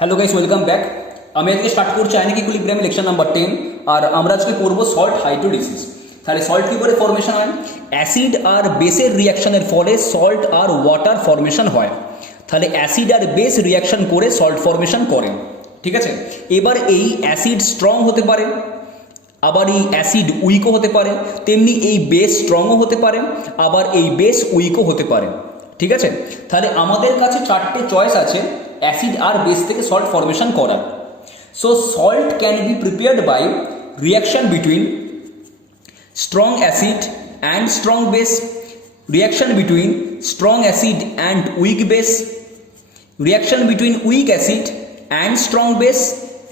Hello guys, welcome back. আমি আজকে start করছি আয়নিক ইকুইলিব্রিয়াম লেকচার নাম্বার 10। আর আমরা আজকে পড়বো সল্ট হাইড্রোলিসিস। তাহলে সল্ট কী করে ফর্মেশন হয়? অ্যাসিড আর বেসের রিয়াকশনের ফলে সল্ট আর ওয়াটার ফর্মেশন হয়। তাহলে অ্যাসিড আর বেস রিয়াকশন করে সল্ট ফর্মেশন করে, ঠিক আছে। এবার এই অ্যাসিড স্ট্রং হতে পারে, আবার এই অ্যাসিড উইকও হতে পারে, তেমনি এই বেস স্ট্রংও হতে পারে, আবার এই বেস উইকও হতে পারে, ঠিক আছে। তাহলে আমাদের কাছে চারটে চয়েস আছে অ্যাসিড আর বেস থেকে সল্ট ফর্মেশন করার। So salt can be prepared by reaction between strong acid and strong base, reaction between strong acid and weak base, reaction between weak acid and strong base,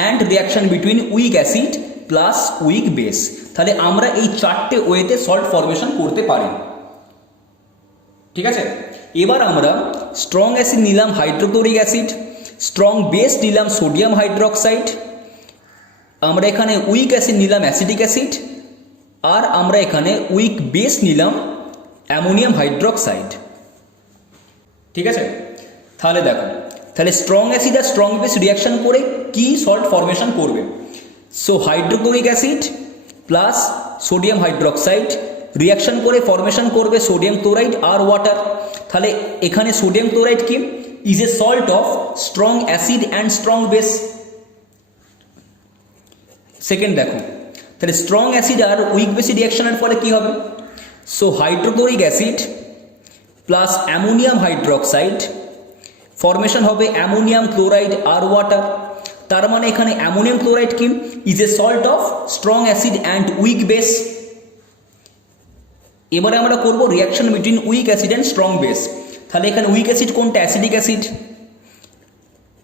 and reaction between weak acid plus weak base। তাহলে আমরা এই চারটে ওয়েতে salt formation করতে পারি, ঠিক আছে। এবার আমরা স্ট্রং অ্যাসিড নিলাম হাইড্রোক্লোরিক অ্যাসিড, স্ট্রং বেস নিলাম সোডিয়াম হাইড্রোক্সাইড, আমরা এখানে উইক অ্যাসিড নিলাম অ্যাসিডিক অ্যাসিড, আর আমরা এখানে উইক বেস নিলাম অ্যামোনিয়াম হাইড্রোক্সাইড, ঠিক আছে। তাহলে দেখো, তাহলে স্ট্রং অ্যাসিড আর স্ট্রং বেস রিয়াকশন করে কি সল্ট ফর্মেশন করবে? So hydrochloric acid plus sodium hydroxide reaction করে ফর্মেশন করবে সোডিয়াম ক্লোরাইড আর ওয়াটার। তাহলে এখানে সোডিয়াম ক্লোরাইড কি? Is a salt of strong acid and strong base. Second দেখো, তাহলে স্ট্রং অ্যাসিড আর উইক বেসি রিয়াকশনের ফলে কি হবে? So hydrochloric acid plus ammonium hydroxide formation হবে অ্যামোনিয়াম ক্লোরাইড আর ওয়াটার। তার মানে এখানে অ্যামোনিয়াম ক্লোরাইড কি? Is a salt of strong acid and weak base. এবারে আমরা করব reaction between weak acid and strong base. তাহলে এখানে উইক অ্যাসিড কোনটা? Acetic acid.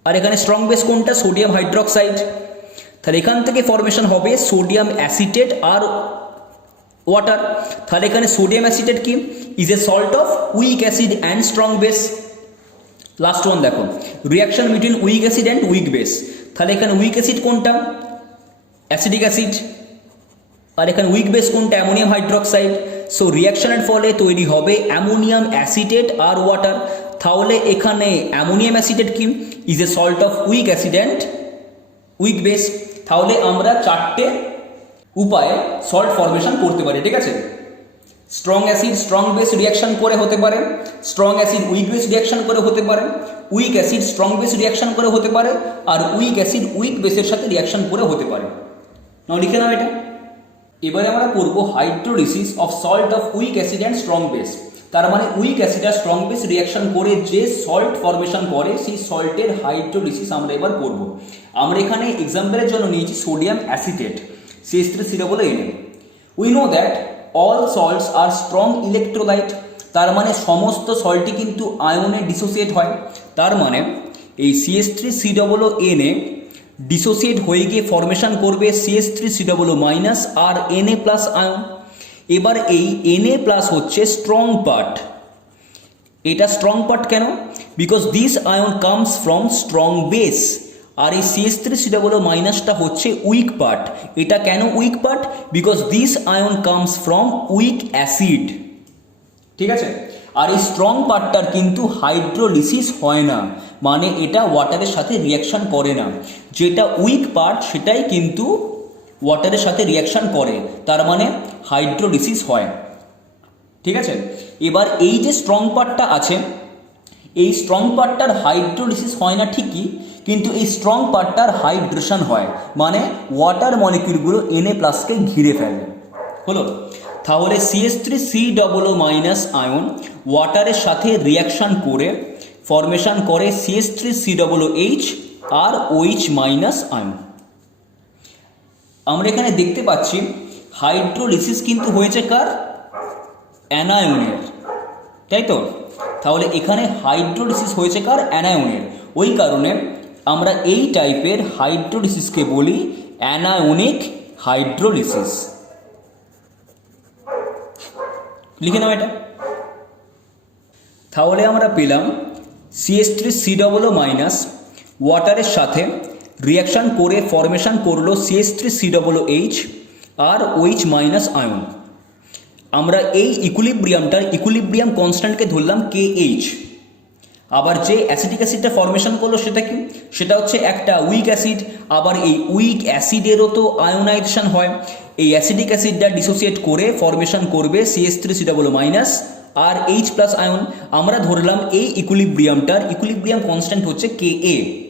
আর এখানে স্ট্রং বেস কোনটা? Sodium hydroxide. তাহলে এখান থেকে ফর্মেশন হবে সোডিয়াম অ্যাসিটেট আর ওয়াটার। তাহলে এখানে সোডিয়াম অ্যাসিটেট কি? Is a salt of weak acid and strong base. Last one দেখো, reaction between weak acid and weak base. তাহলে এখানে উইক অ্যাসিড কোনটা? Acetic acid. আর এখানে উইক বেস কোনটা? Ammonium hydroxide. সো রিয়াকশনের ফলে তৈরি হবে অ্যামোনিয়াম অ্যাসিটেট আর ওয়াটার। তাহলে এখানে অ্যামোনিয়াম অ্যাসিটেট কি? Is a salt of weak acid and weak base. তাহলে আমরা চারটে উপায়ে সল্ট ফর্মেশন করতে পারি, ঠিক আছে। Strong acid strong base reaction করে হতে পারে, strong acid weak base reaction করে হতে পারে, week acid strong base reaction করে হতে পারে, আর উইক অ্যাসিড উইক বেসের সাথে রিয়াকশন করে হতে পারে। নাও লিখে নাও এটা। এবারে আমরা পড়বো hydrolysis of salt of weak acid and strong base. তার মানে উইক অ্যাসিড আর স্ট্রং বেস রিয়াকশন করে যে সল্ট ফর্মেশন করে সেই সল্টের হাইড্রোলিসিস আমরা এবার করব। আমরা এখানে এক্সাম্পলের জন্য নিয়েছি sodium acetate CH3COONA। We know that all salts are strong electrolyte. তার মানে সমস্ত সল্টই কিন্তু আয়নে ডিসোসিয়েট হয়। তার মানে এই CH3COONA ডিসোসিয়েট হয়ে গিয়ে ফর্মেশন করবে CH3COO- আর Na+ আয়ন। এবার এই Na+ হচ্ছে স্ট্রং পার্ট। এটা স্ট্রং পার্ট কেন? Because this ion comes from strong base. আর এই CH3COO- হচ্ছে উইক পার্ট। এটা কেন weak part? Because this ion comes from weak acid, ঠিক আছে। আর এই স্ট্রং পার্টটার কিন্তু হাইড্রোলিসিস হয় না, মানে এটা ওয়াটারের সাথে রিয়াকশন করে না। যেটা উইক পার্ট সেটাই কিন্তু ওয়াটারের সাথে রিয়াকশন করে, তার মানে হাইড্রোলিসিস হয়, ঠিক আছে। এবার এই যে স্ট্রং পার্টটা আছে, এই স্ট্রং পার্টটার হাইড্রোলিসিস হয় না ঠিকই, কিন্তু এই স্ট্রং পার্টটার হাইড্রেশন হয়, মানে ওয়াটার মলিকিউলগুলো Na+কে ঘিরে ফেলে। হলো? তাহলে CH3COO- আয়ন ওয়াটারের সাথে রিয়াকশন করে ফর্মেশন করে CH3COOH আর OH- আয়ন। আমরা এখানে দেখতে পাচ্ছি হাইড্রোলিসিস কিন্তু হয়েছে কার? অ্যানায়নের, তাই তো। তাহলে এখানে হাইড্রোলিসিস হয়েছে কার? অ্যানায়নের। ওই কারণে আমরা এই টাইপের হাইড্রোলিসিসকে বলি অ্যানায়নিক হাইড্রোলিসিস। লিখে নাও এটা। তাহলে আমরা পেলাম CH3COO- ওয়াটারের সাথে রিয়াকশন করে ফর্মেশন করলো CH3COOH আর OH- আয়ন। আমরা এই ইকুইলিব্রিয়ামটার ইকুইলিব্রিয়াম কনস্ট্যান্টকে ধরলাম KH। আবার যে অ্যাসিডিক অ্যাসিডটা ফর্মেশন করলো সেটা কি, সেটা হচ্ছে একটা উইক অ্যাসিড। আবার এই উইক অ্যাসিডেরও তো আয়োনাইজেশন হয়, এই অ্যাসিডিক অ্যাসিডটা ডিসোসিয়েট করে ফর্মেশন করবে CH3COO- আর H প্লাস আয়ন। আমরা ধরলাম এই ইকুইলিব্রিয়ামটার ইকুইলিব্রিয়াম কনস্ট্যান্ট হচ্ছে Ka।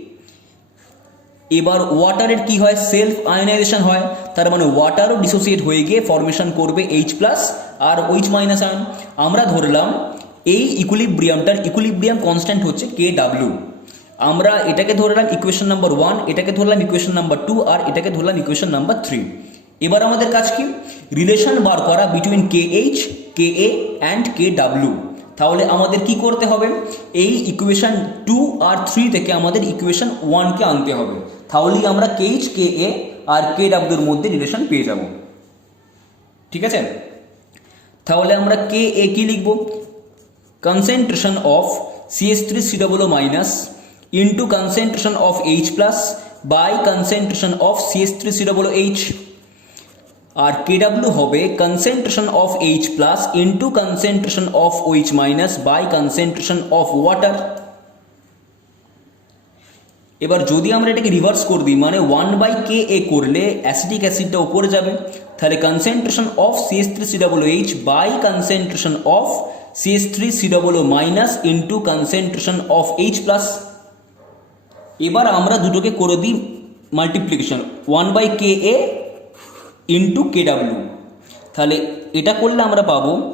এবার ওয়াটারের কি হয়, সেলফ আয়োনাইজেশন হয়, তার মানে ওয়াটারও ডিসোসিয়েট হয়ে গিয়ে ফর্মেশন করবে H প্লাস আর OH মাইনাস আয়ন। আমরা ধরলাম এই ইকুইলিব্রিয়ামটার ইকুইলিব্রিয়াম কনস্ট্যান্ট হচ্ছে Kw। আমরা এটাকে ধরলাম ইকুয়েশন নাম্বার 1, এটাকে ধরলাম ইকুয়েশন নাম্বার 2, আর এটাকে ধরলাম ইকুয়েশন নাম্বার 3। এবার আমাদের কাজ কি, রিলেশন বার করা between KH, Ka and Kw। তাহলে আমাদের কি করতে হবে, এই ইকুয়েশন 2 আর 3 থেকে আমাদের ইকুয়েশন 1কে আনতে হবে, তাহলেই আমরা KH, Ka আর Kw এর মধ্যে রিলেশন পেয়ে যাব। ঠিক আছে, তাহলে আমরা Ka কি লিখব, concentration of CH3COO- into concentration of H plus by concentration of CH3COOH। আর Kw হবে concentration of H plus into concentration of OH minus by concentration of water. এবার যদি আমরা এটাকে রিভার্স করে দিই, মানে 1/Ka করলে অ্যাসিডিক অ্যাসিডটা উপরে যাবে, তাহলে concentration of CH3COOH by concentration of CH3COO- into concentration of H plus. এবার আমরা দুটোকে করে দিই মাল্টিপ্লিকেশন, 1/Ka ইন্টু Kw। তাহলে এটা করলে আমরা পাবো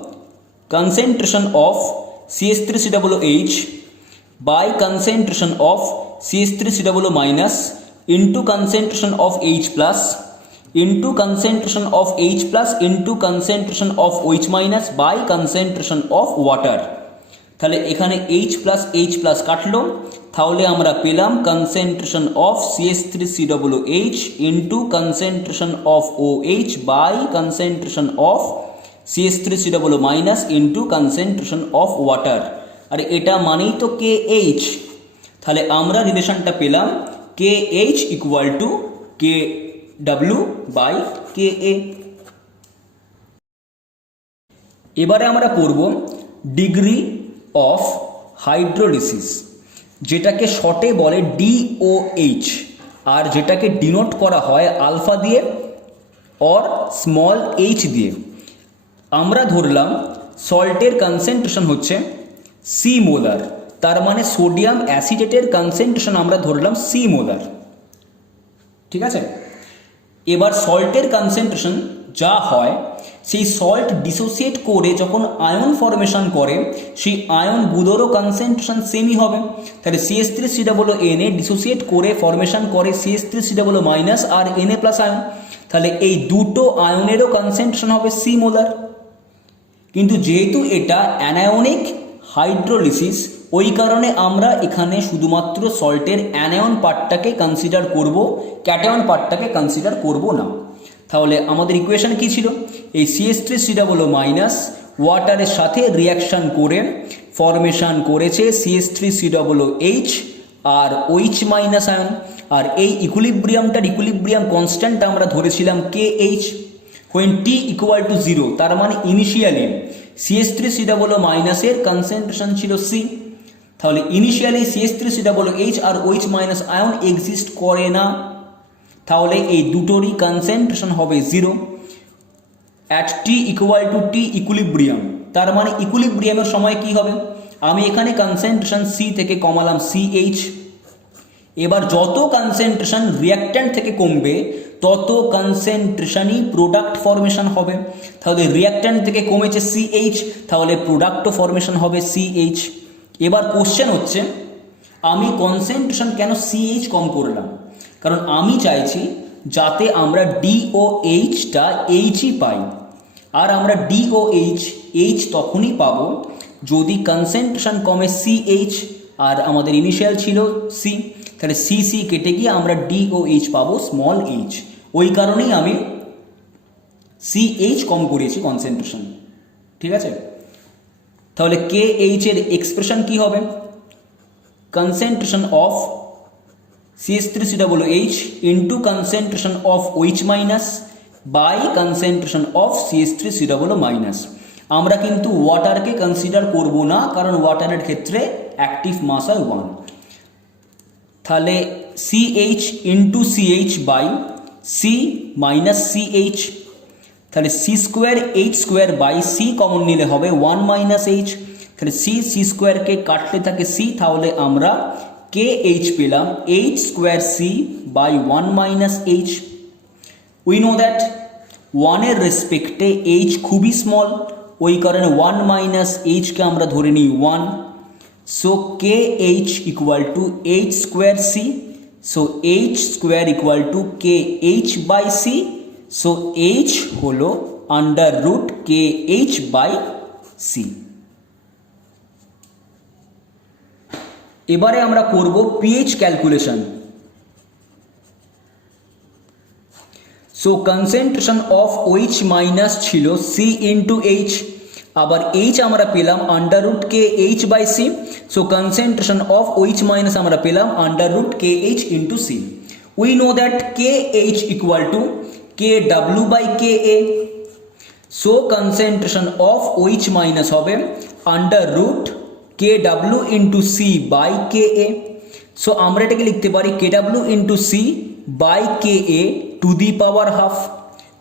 concentration of CH3COOH by concentration of CH3COO- into concentration of H plus into concentration of H plus into concentration of OH minus by concentration of water. তাহলে এখানে H প্লাস কাটলো, তাহলে আমরা পেলাম concentration of CH3COOH into concentration of OH by concentration of CH3COO- into concentration of water. আর এটা মানেই তো KH। তাহলে আমরা রিলেশনটা পেলাম KH equal to KW by Ka। এবারে আমরা পড়ব ডিগ্রি অফ হাইড্রোলিসিস, যেটাকে শর্টে বলে DOH, আর যেটাকে ডিনোট করা হয় আলফা দিয়ে অর স্মল h দিয়ে। আমরা ধরলাম সল্টের কনসেন্ট্রেশন হচ্ছে C মোলার, তার মানে সোডিয়াম অ্যাসিটেটের কনসেন্ট্রেশন আমরা ধরলাম C মোলার। ঠিক আছে, এবার সল্টের কনসেন্ট্রেশন যা হয়, সেই সল্ট ডিসোসিয়েট করে যখন আয়ন ফর্মেশন করে, সেই আয়নগুলোরও কনসেন্ট্রেশন সেমই হবে। তাহলে CH3COON ডিসোসিয়েট করে ফর্মেশন করে CH3COO- আর Na প্লাস আয়ন, তাহলে এই দুটো আয়নেরও কনসেন্ট্রেশন হবে C মোলার। কিন্তু যেহেতু এটা অ্যানায়নিক হাইড্রোলিসিস, ওই কারণে আমরা এখানে শুধুমাত্র সল্টের অ্যানায়ন পার্টটাকে কনসিডার করব, ক্যাটায়ন পার্টটাকে কনসিডার করব না। তাহলে আমাদের ইকুয়েশন কি ছিল, এই CH3COO- ওয়াটারের সাথে রিয়াকশান করে ফর্মেশন করেছে CH3COOH আর OH মাইনাস আয়ন। আর এই ইকুইলিব্রিয়াম কনস্ট্যান্ট আমরা ধরেছিলাম KH when T equal to 0, তার মানে ইনিশিয়ালি CH3COO- এর কনসেন্ট্রেশন ছিল C। তাহলে ইনিশিয়ালি CH3COOH আর OH মাইনাস আয়ন এক্সিস্ট করে না, তাহলে এই দুটোরই কনসেন্ট্রেশন হবে 0 at T equal to T equilibrium. তার মানে ইকুইলিব্রিয়ামের সময় কি হবে, আমি এখানে কনসেন্ট্রেশন C থেকে কমালাম CH। এবার যত কনসেন্ট্রেশন রিঅ্যাক্ট্যান্ট থেকে কমবে, তত কনসেন্ট্রেশনই প্রোডাক্ট ফর্মেশন হবে। তাহলে রিঅ্যাক্ট্যান্ট থেকে কমেছে CH, তাহলে প্রোডাক্টও ফর্মেশন হবে CH। এবার কোশ্চেন হচ্ছে, আমি কনসেন্ট্রেশন কেন CH কম করলাম, কারণ আমি চাইছি যাতে আমরা DOH-টা H-ই পাই। আর আমরা DOH তখনই পাবো যদি কনসেন্ট্রেশন কমে CH, আর আমাদের ইনিশিয়াল ছিল C, তাহলে CC কেটে গিয়ে আমরা DOH পাবো স্মল h। ওই কারণেই আমি CH কম করেছি কনসেন্ট্রেশন। ঠিক আছে, তাহলে KH এর এক্সপ্রেশন কি হবে, concentration of CH3COOH into concentration of OH minus by concentration of CH3COO-। আমরা কিন্তু ওয়াটারকে কনসিডার করব না, কারণ ওয়াটারের ক্ষেত্রে অ্যাক্টিভ মাস হয় 1। তাহলে CH into CH by C minus CH, তাহলে C square H square by C common নিলে হবে 1 মাইনাস H, তাহলে C স্কোয়ারকে কাটলে থাকে C, তাহলে আমরা KH পেলাম H square C by 1 minus H। We know that 1 এর রেসপেক্টে H খুবই স্মল, ওই কারণে 1 মাইনাস Hকে আমরা ধরে নিই 1। So KH equal to H square C, so H square equal to KH by C, so H হলো under root KH by C। এবারে আমরা করব pH calculation. So concentration of OH minus ছিল C ইন্টু H, আবার H আমরা পেলাম under root KH by C, so concentration of OH minus আমরা পেলাম under root KH into C। We know that KH equal to KW by KA, so concentration of OH minus হবে under root KW into C by KA, so আমরা এটাকে লিখতে পারি KW into C by KA to the power half.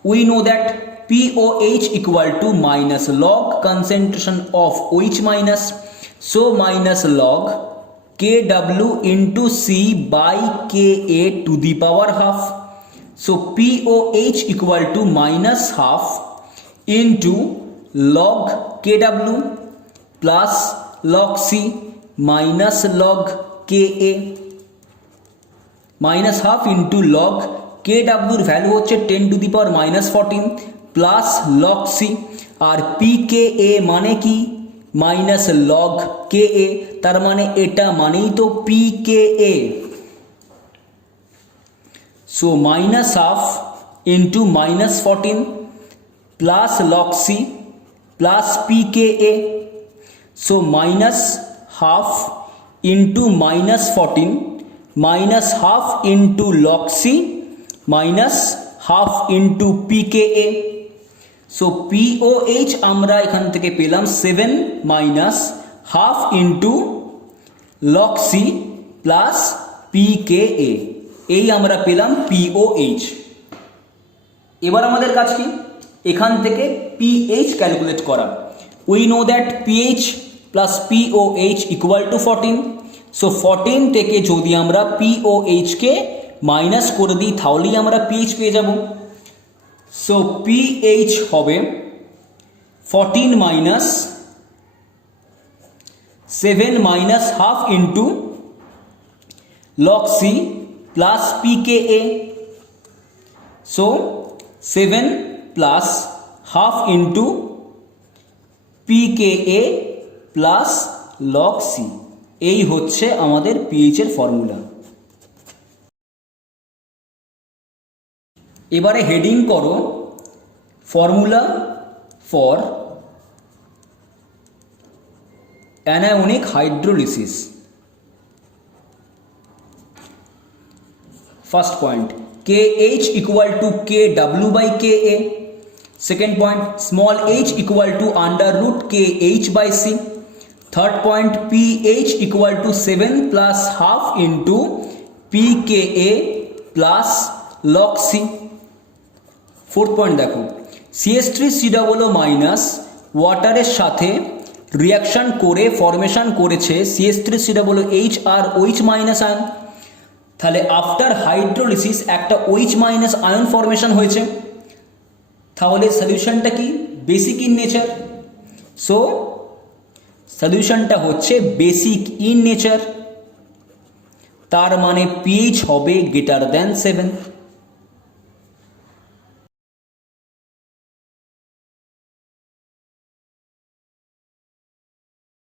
We know that POH equal to minus log concentration of OH minus, so minus log KW into C by KA to the power half, so POH equal to minus half into log KW plus log C minus log KA, minus half into log KW এর value হচ্ছে 10 to the power minus 14 plus log C, আর PKA মানে কি minus log KA, তার মানে এটা মানেই তো PKA, so minus half into minus 14 plus log C plus PKA, so minus half into minus 14 minus half into log C minus half into PKA, so POH আমরা এখান থেকে পেলাম 7 minus half into log C plus PKA, এই আমরা পেলাম POH। এবার আমাদের কাজ কি এখান থেকে pH ক্যালকুলেট করা। We know that pH plus POH equal to 14, so 14 থেকে যদি আমরা POH কে মাইনাস করে দিই তাহলেই আমরা pH পেয়ে যাব। সো pH হবে 14 minus 7 minus half into log C plus PKA, so 7 plus half into PKA plus log C, এই হচ্ছে আমাদের pH এর ফর্মুলা। এবারে হেডিং করো formula for anionic hydrolysis. First point KH equal to KW by KA, second point small h equal to under root KH by C, third point pH equal to 7 plus half into PKA plus log C। Fourth point দেখো CH3COO minus ওয়াটারের সাথে reaction করে formation করেছে CH3COOH আর OH minus ion, তাহলে after hydrolysis একটা OH minus ion formation হয়েছে, তাহলে সলিউশনটা কি বেসিক ইন নেচার, সো সলিউশনটা হচ্ছে বেসিক ইন নেচার, তার মানে pH হবে গ্রেটার দ্যান 7।